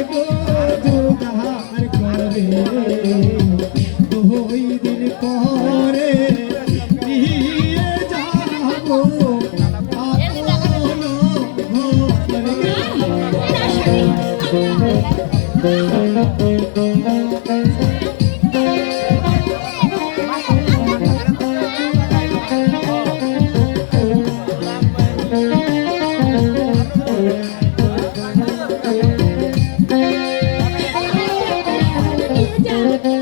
Oh, Thank yeah. you.